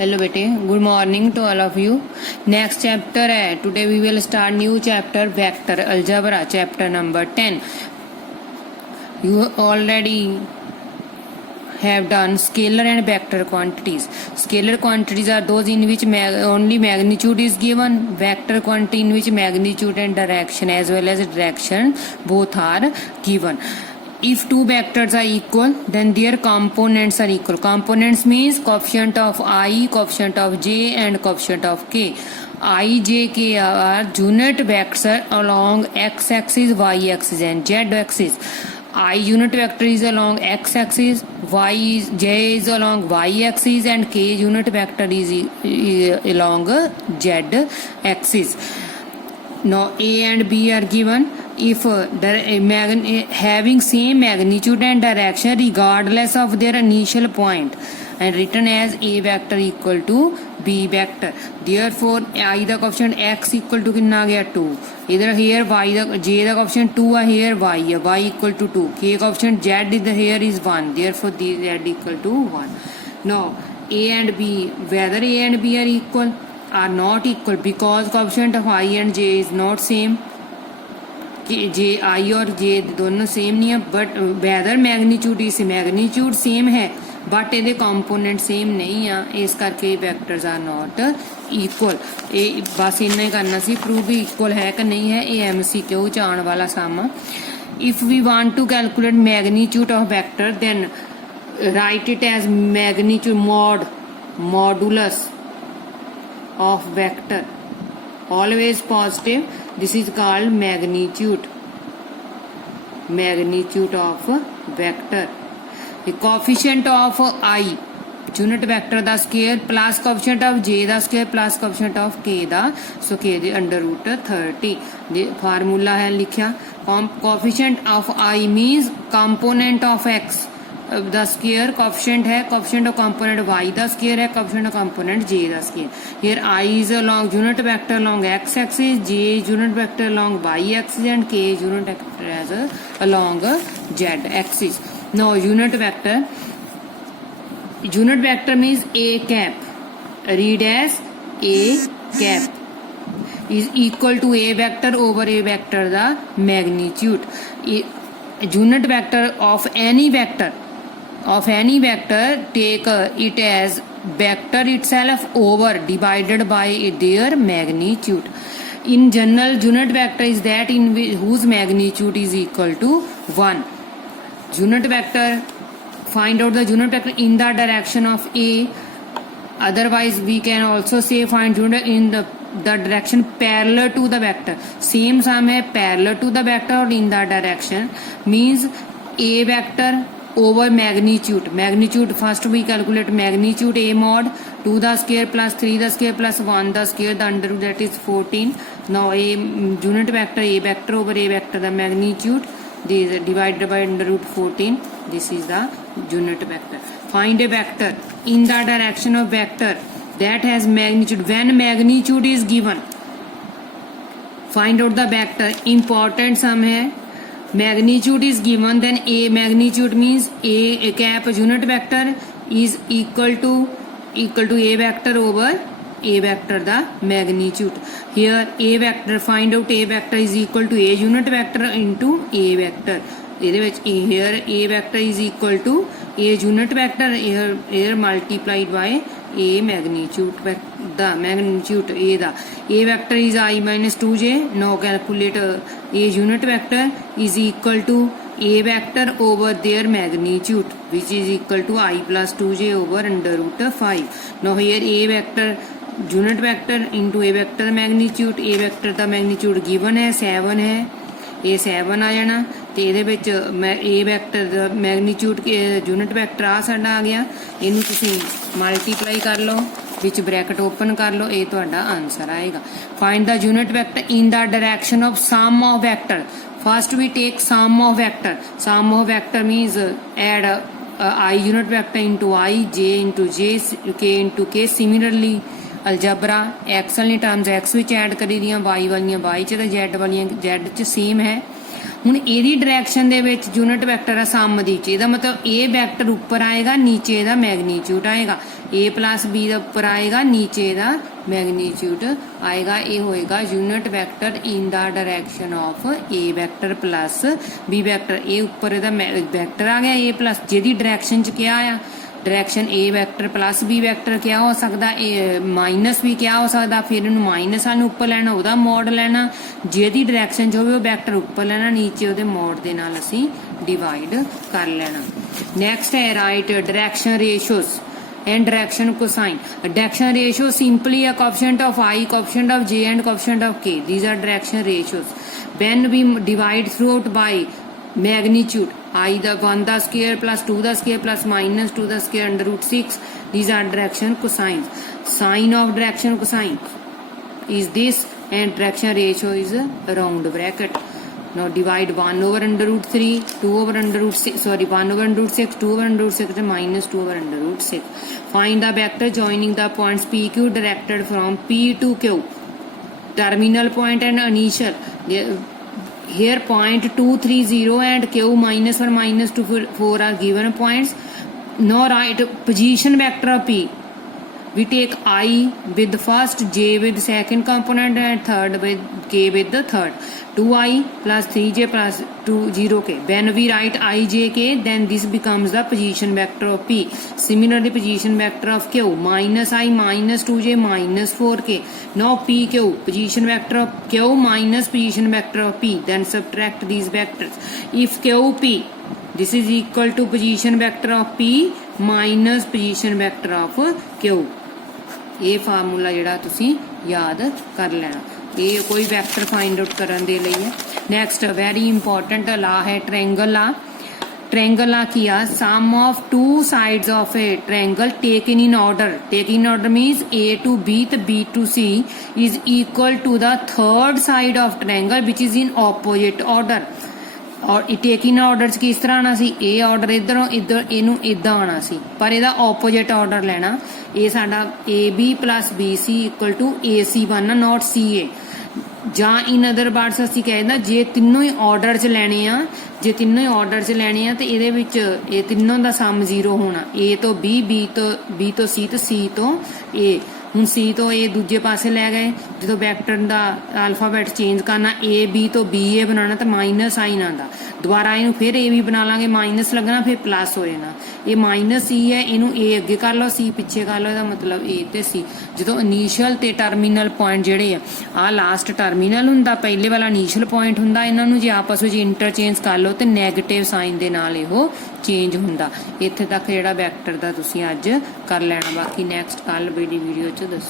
Hello बेटे, good morning to all of you. Next chapter है, today we will start new chapter vector algebra, chapter number 10। You already have done scalar and vector quantities. Scalar quantities are those in which only magnitude is given. Vector quantity in which magnitude and direction as well as direction both are given. If two vectors are equal, then their components are equal. Components means coefficient of I, coefficient of j and coefficient of k. I, j, k are unit vectors along x-axis, y-axis and z-axis. I unit vector is along x-axis, j is along y-axis and k unit vector is along z-axis. Now A and B are given. If having same magnitude and direction regardless of their initial point and written as A vector equal to B vector. Therefore I the coefficient x equal to कितना आ गया 2. इधर here y the j the coefficient 2 है, here y equal to 2. K coefficient z is here is 1. Therefore z equal to 1. Now A and B, whether A and B are equal are not equal because coefficient of I and j is not same. j I और j दोनों same नहीं है, but whether magnitude इस magnitude same है but ਇਹਦੇ component same ਨਹੀਂ ਆ, ਇਸ ਕਰਕੇ ਵੈਕਟਰਸ ਆਰ ਨਾਟ ਇਕੁਅਲ। ਇਹ ਬਸ ਇੰਨਾ ਹੀ ਕਰਨਾ ਸੀ, ਪ੍ਰੂਵ ਵੀ ਇਕੁਅਲ ਹੈ ਕਿ ਨਹੀਂ ਹੈ। ਇਹ MCQ ਚ ਆਉਣ ਵਾਲਾ ਸਮ। If we want to calculate magnitude of vector then write it as magnitude modulus of vector, always positive. This is called magnitude of vector. The coefficient of I unit vector the square plus coefficient of j the square plus coefficient of k the, so k the under root 30. The formula है लिखा, coefficient of I means component of x the square, coefficient है coefficient of component y the square है coefficient of component j the square. Here I is along unit vector along x axis, j is unit vector along y axis and k is unit vector as along z axis. Now unit vector means a cap, read as a cap is equal to a vector over a vector the magnitude. Unit vector of any vector take it as vector itself over divided by their magnitude. In general, unit vector is that in whose magnitude is equal to 1. Unit vector, find out the unit vector in the direction of A. Otherwise we can also say find unit in the direction parallel to the vector. Same sum है parallel to the vector or in the direction means A vector over magnitude first we calculate magnitude A mod 2 the square plus 3 the square plus 1 the square the under root that is 14. Now a unit vector A vector over A vector the magnitude this is divided by under root 14. This is the unit vector. Find a vector in the direction of vector that has magnitude. When magnitude is given, find out the vector. Important sum है, magnitude is given, then a magnitude means a cap unit vector is equal to a vector over a vector the magnitude. Here a vector, find out a vector is equal to a unit vector into a vector. ਇਹਦੇ ਵਿੱਚ here a vector is equal to a unit vector here multiplied by a magnitude the magnitude a the a vector is I minus 2j. Now calculate a unit vector is equal to a vector over their magnitude which is equal to I plus 2j over under root 5. Now here a vector unit vector into a vector magnitude. A vector the magnitude given है 7 है, ਇਹ 7 ਆ ਜਾਣਾ ਤੇ ਇਹਦੇ ਵਿੱਚ A vector the magnitude unit vector ਆ ਸਾਡਾ ਆ ਗਿਆ। ਇਹਨੂੰ ਤੁਸੀਂ ਮਲਟੀਪਲਾਈ ਕਰ ਲਓ, ਵਿੱਚ ਬ੍ਰੈਕਟ ਓਪਨ ਕਰ ਲਓ, ਇਹ ਤੁਹਾਡਾ ਆਨਸਰ ਆਏਗਾ। Find the unit vector in the direction of sum of vector. First we take sum of vector. Sum of vector means add I unit vector into I, j into j, k into k. Similarly algebra x वाली terms x ਵਿੱਚ add ਕਰੀ ਦੀਆਂ, y ਵਾਲੀਆਂ y ਚ ਤੇ z ਵਾਲੀਆਂ z ਚ same ਹੈ। ਹੁਣ ਇਹਦੀ ਡਾਇਰੈਕਸ਼ਨ ਦੇ ਵਿੱਚ ਯੂਨਿਟ ਵੈਕਟਰ ਆ ਸਮ ਦੀ ਚ, ਇਹਦਾ ਮਤਲਬ ਇਹ ਵੈਕਟਰ ਉੱਪਰ ਆਏਗਾ, ਨੀਚੇ ਇਹਦਾ ਮੈਗਨੀਟਿਊਡ ਆਏਗਾ। a ਪਲੱਸ b ਦਾ ਉੱਪਰ ਆਏਗਾ, ਨੀਚੇ ਇਹਦਾ ਮੈਗਨੀਟਿਊਡ ਆਏਗਾ। ਇਹ ਹੋਏਗਾ unit vector in the direction of a vector plus b vector. ਇਹ ਉੱਪਰ ਇਹਦਾ ਵੈਕਟਰ ਆ ਗਿਆ a ਪਲੱਸ, ਜਿਹਦੀ ਡਾਇਰੈਕਸ਼ਨ ਚ ਕਿਹਾ ਆ direction a vector plus b vector ਕਿਆ ਹੋ ਸਕਦਾ, ਇਹ ਮਾਈਨਸ ਵੀ ਕਿਆ ਹੋ ਸਕਦਾ। ਫਿਰ ਇਹਨੂੰ ਮਾਈਨਸ ਸਾਨੂੰ ਉੱਪਰ ਲੈਣਾ, ਉਹਦਾ ਮੋਡ ਲੈਣਾ, ਜਿਹਦੀ ਡਾਇਰੈਕਸ਼ਨ 'ਚ ਹੋਵੇ ਉਹ ਵੈਕਟਰ ਉੱਪਰ ਲੈਣਾ, ਨੀਚੇ ਉਹਦੇ ਮੋਡ ਦੇ ਨਾਲ ਅਸੀਂ ਡਿਵਾਈਡ ਕਰ ਲੈਣਾ। ਨੈਕਸਟ ਹੈ right direction ratios and direction cosine. Direction ratio simply a coefficient of I, coefficient of j and coefficient of k. These are direction ratios. When we divide throughout by magnitude, I the 1 the square plus 2 the square plus minus 2 the square under root 6. These are direction cosines. Sine of direction cosine is this and direction ratio is a round bracket. Now divide 1 over under root 3, 2 over under root 6, 1 over under root 6, 2 over under root 6 and minus 2 over under root 6. Find the vector joining the points PQ directed from P to Q. Terminal point and initial. Here point 2, 3, 0 and Q minus 1, minus 2, 4 are given points. Now write position vector of P. We take I with the first, j with the second component and third with k with the third. 2i plus 3j plus 0k. When we write ijk, then this becomes the position vector of P. Similarly, position vector of Q minus I minus 2j minus 4k. Now PQ, position vector of Q minus position vector of P. Then subtract these vectors. If QP, this is equal to position vector of P minus position vector of Q. ਇਹ formula ਜਿਹੜਾ ਤੁਸੀਂ ਯਾਦ ਕਰ ਲੈਣਾ। ਇਹ ਕੋਈ vector find out ਕਰਨ ਦੇ ਲਈ ਹੈ। ਨੈਕਸਟ ਵੈਰੀ ਇੰਪੋਰਟੈਂਟ ਲਾ ਹੈ ਟ੍ਰਾਇੰਗਲ ਲਾ। ट्रायंगल ला किया sum of two sides of a triangle taken in order means a to b तो b to c is equal to the third side of triangle which is in opposite order। और taking order च किस तरह आना सी, ए order इधरों इधर इनू इदा आना सी, पर ਇਹਦਾ ऑपोजिट ऑर्डर लेना। ਇਹ ਸਾਡਾ AB plus BC equal to AC बनना नॉट CA। ਜਾਂ ਇਨ ਅਦਰ ਵਰਡਸ ਅਸੀਂ ਕਹਿੰਦਾ ਜੇ ਤਿੰਨੋਂ ਹੀ ਆਰਡਰ 'ਚ ਲੈਣੇ ਆ, ਜੇ ਤਿੰਨੋਂ ਹੀ ਆਰਡਰ 'ਚ ਲੈਣੇ ਆ ਤੇ ਇਹਦੇ ਵਿੱਚ ਇਹ ਤਿੰਨੋਂ ਦਾ ਸਮ 0 ਹੋਣਾ। A ਤੋਂ B, B ਤੋਂ C ਤੇ C ਤੋਂ A। ਹੁਣ C ਤੋਂ A ਦੂਜੇ ਪਾਸੇ ਲੈ ਗਏ, ਜਦੋਂ ਵੈਕਟਰ ਦਾ ਅਲਫਾਬੈਟ ਚੇਂਜ ਕਰਨਾ A B ਤੋਂ BA ਬਣਾਉਣਾ ਤਾਂ ਮਾਈਨਸ ਸਾਈਨ ਆਉਂਦਾ, ਦੁਬਾਰਾ ਇਹਨੂੰ ਫਿਰ A B ਬਣਾ ਲਾਂਗੇ, ਮਾਈਨਸ ਲੱਗਣਾ ਫਿਰ ਪਲੱਸ ਹੋ ਜਾਣਾ। ਇਹ ਮਾਈਨਸ C ਹੈ, ਇਹਨੂੰ A ਅੱਗੇ ਕਰ ਲਓ C ਪਿੱਛੇ ਕਰ ਲਓ, ਇਹਦਾ ਮਤਲਬ A ਤੇ C। ਜਦੋਂ ਇਨੀਸ਼ੀਅਲ ਤੇ ਟਰਮੀਨਲ ਪੁਆਇੰਟ ਜਿਹੜੇ ਆ ਲਾਸਟ ਟਰਮੀਨਲ ਹੁੰਦਾ, ਪਹਿਲੇ ਵਾਲਾ ਇਨੀਸ਼ੀਅਲ ਪੁਆਇੰਟ ਹੁੰਦਾ, ਇਹਨਾਂ ਨੂੰ ਜੇ ਆਪਸ ਵਿੱਚ ਇੰਟਰਚੇਂਜ ਕਰ ਲਓ ਤੇ ਨੈਗੇਟਿਵ ਸਾਈਨ ਦੇ ਨਾਲ ਇਹੋ ਚੇਂਜ ਹੁੰਦਾ। ਇੱਥੇ ਤੱਕ ਜਿਹੜਾ ਵੈਕਟਰ ਦਾ ਤੁਸੀਂ ਅੱਜ ਕਰ ਲੈਣਾ, ਬਾਕੀ ਨੈਕਸਟ ਕੱਲ ਵੀਡੀਓ 'ਚ ਦੱਸੋ।